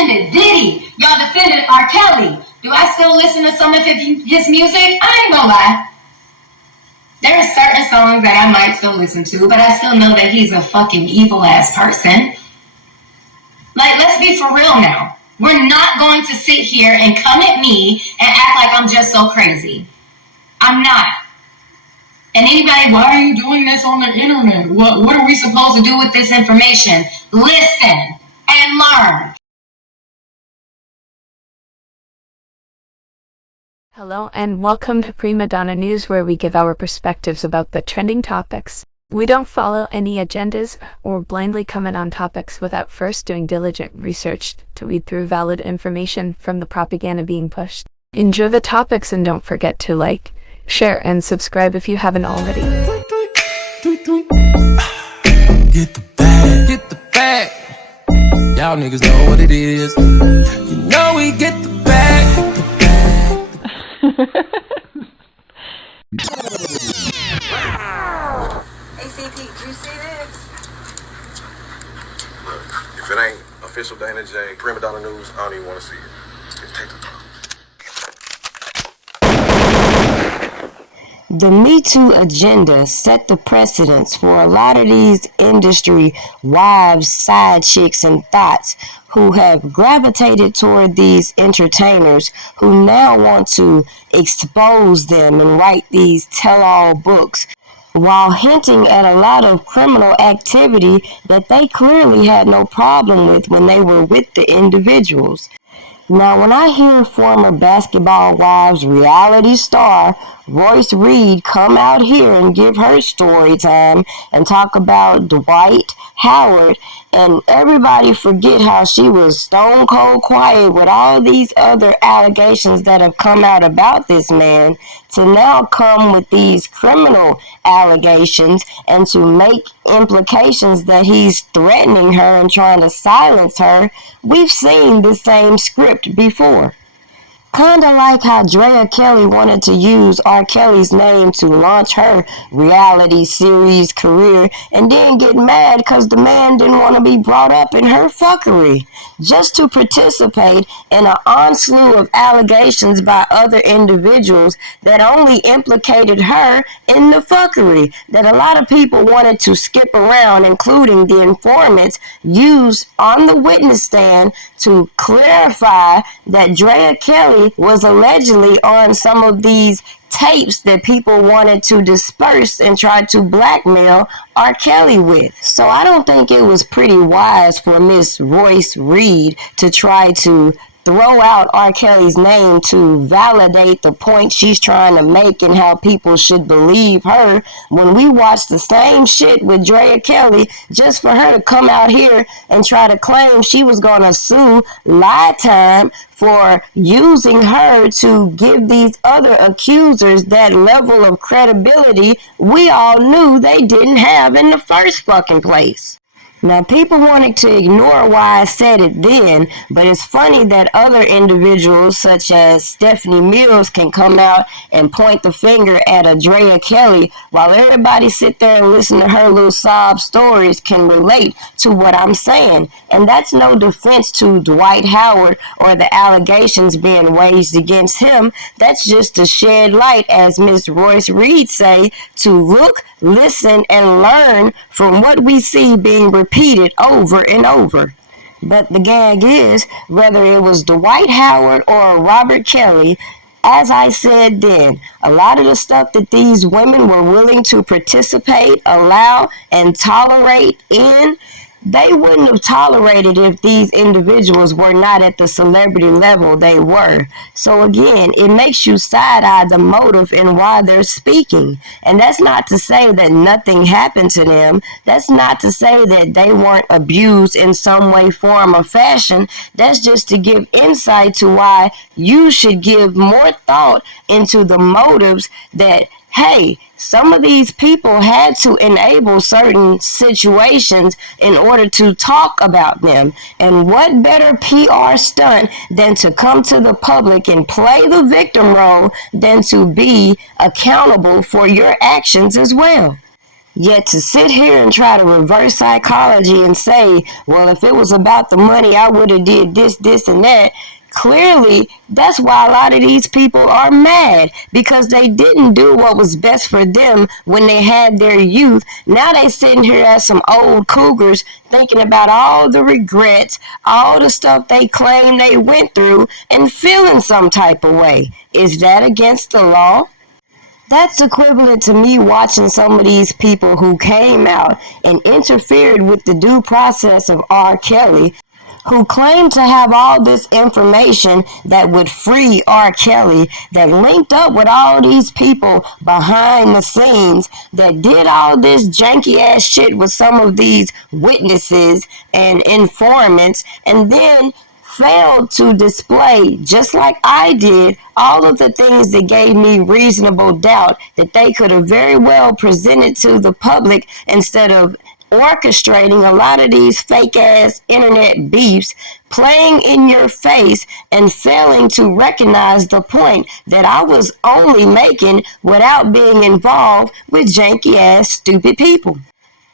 defended Diddy. Y'all defended R. Kelly. Do I still listen to some of his music? I ain't gonna lie. There are certain songs that I might still listen to, but I still know that he's a fucking evil ass person. Like, let's be for real now. We're not going to sit here and come at me and act like I'm just so crazy. I'm not. And anybody, why are you doing this on the internet? What are we supposed to do with this information? Listen and learn. Hello and welcome to Prima Donna News, where we give our perspectives about the trending topics. We don't follow any agendas or blindly comment on topics without first doing diligent research to weed through valid information from the propaganda being pushed. Enjoy the topics and don't forget to like, share, and subscribe if you haven't already. Get the bag, get the bag. Y'all niggas know what it is. You know we get the bag, get the bag. ACP, did you see this? Look, if it ain't official Dana J, Prima Donna News, I don't even want to see it. Just take the time. The Me Too agenda set the precedence for a lot of these industry wives, side chicks, and thoughts who have gravitated toward these entertainers who now want to expose them and write these tell-all books while hinting at a lot of criminal activity that they clearly had no problem with when they were with the individuals. Now, when I hear former Basketball Wives reality star Royce Reed come out here and give her story time and talk about Dwight Howard, and everybody forget how she was stone cold quiet with all these other allegations that have come out about this man, to now come with these criminal allegations and to make implications that he's threatening her and trying to silence her, we've seen the same script before. Kinda like how Drea Kelly wanted to use R. Kelly's name to launch her reality series career and then get mad because the man didn't want to be brought up in her fuckery, just to participate in an onslaught of allegations by other individuals that only implicated her in the fuckery that a lot of people wanted to skip around, including the informants used on the witness stand to clarify that Drea Kelly was allegedly on some of these tapes that people wanted to disperse and try to blackmail R. Kelly with. So I don't think it was pretty wise for Miss Royce Reed to try to throw out R. Kelly's name to validate the point she's trying to make and how people should believe her, when we watched the same shit with Drea Kelly just for her to come out here and try to claim she was going to sue Lifetime for using her to give these other accusers that level of credibility we all knew they didn't have in the first fucking place. Now, people wanted to ignore why I said it then, but it's funny that other individuals such as Stephanie Mills can come out and point the finger at a Drea Kelly while everybody sit there and listen to her little sob stories can relate to what I'm saying. And that's no defense to Dwight Howard or the allegations being waged against him. That's just to shed light, as Miss Royce Reed say, to look, listen, and learn from what we see being repeated over and over. But the gag is, whether it was Dwight Howard or Robert Kelly, as I said then, a lot of the stuff that these women were willing to participate, allow, and tolerate in, they wouldn't have tolerated if these individuals were not at the celebrity level they were. So again, it makes you side-eye the motive and why they're speaking. And that's not to say that nothing happened to them. That's not to say that they weren't abused in some way, form, or fashion. That's just to give insight to why you should give more thought into the motives that, hey, some of these people had to enable certain situations in order to talk about them. And what better PR stunt than to come to the public and play the victim role than to be accountable for your actions as well? Yet to sit here and try to reverse psychology and say, well, if it was about the money, I would have did this, this, and that. Clearly, that's why a lot of these people are mad, because they didn't do what was best for them when they had their youth. Now they sitting here as some old cougars thinking about all the regrets, all the stuff they claim they went through, and feeling some type of way. Is that against the law? That's equivalent to me watching some of these people who came out and interfered with the due process of R. Kelly, who claimed to have all this information that would free R. Kelly, that linked up with all these people behind the scenes, that did all this janky ass shit with some of these witnesses and informants, and then failed to display, just like I did, all of the things that gave me reasonable doubt that they could have very well presented to the public, instead of orchestrating a lot of these fake ass internet beefs, playing in your face, and failing to recognize the point that I was only making without being involved with janky ass stupid people.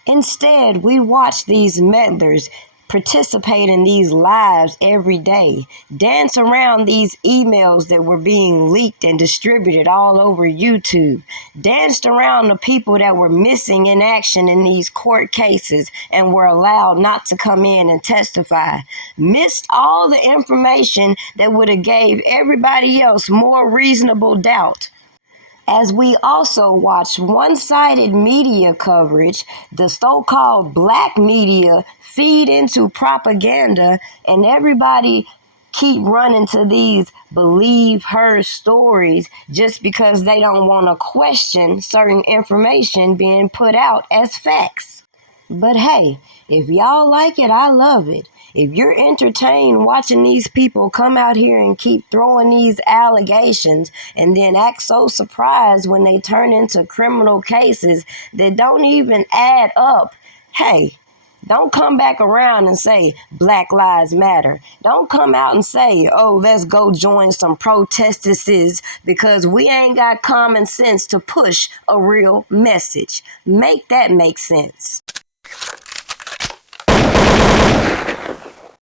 Instead, we watch these meddlers participate in these lives every day, dance around these emails that were being leaked and distributed all over YouTube, danced around the people that were missing in action in these court cases and were allowed not to come in and testify, missed all the information that would have gave everybody else more reasonable doubt. As we also watch one-sided media coverage, the so-called black media feed into propaganda, and everybody keep running to these believe her stories just because they don't want to question certain information being put out as facts. But hey, if y'all like it, I love it. If you're entertained watching these people come out here and keep throwing these allegations and then act so surprised when they turn into criminal cases that don't even add up, hey, don't come back around and say Black Lives Matter. Don't come out and say, oh, let's go join some protesters, because we ain't got common sense to push a real message. Make that make sense.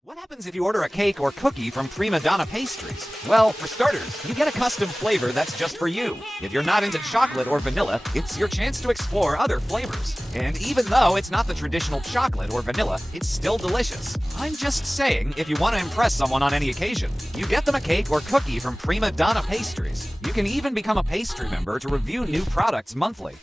What happens if you order a cake or cookie from Prima Donna Pastries? Well, for starters, you get a custom flavor that's just for you. If you're not into chocolate or vanilla, it's your chance to explore other flavors. And even though it's not the traditional chocolate or vanilla, it's still delicious. I'm just saying, if you want to impress someone on any occasion, you get them a cake or cookie from Prima Donna Pastries. You can even become a pastry member to review new products monthly.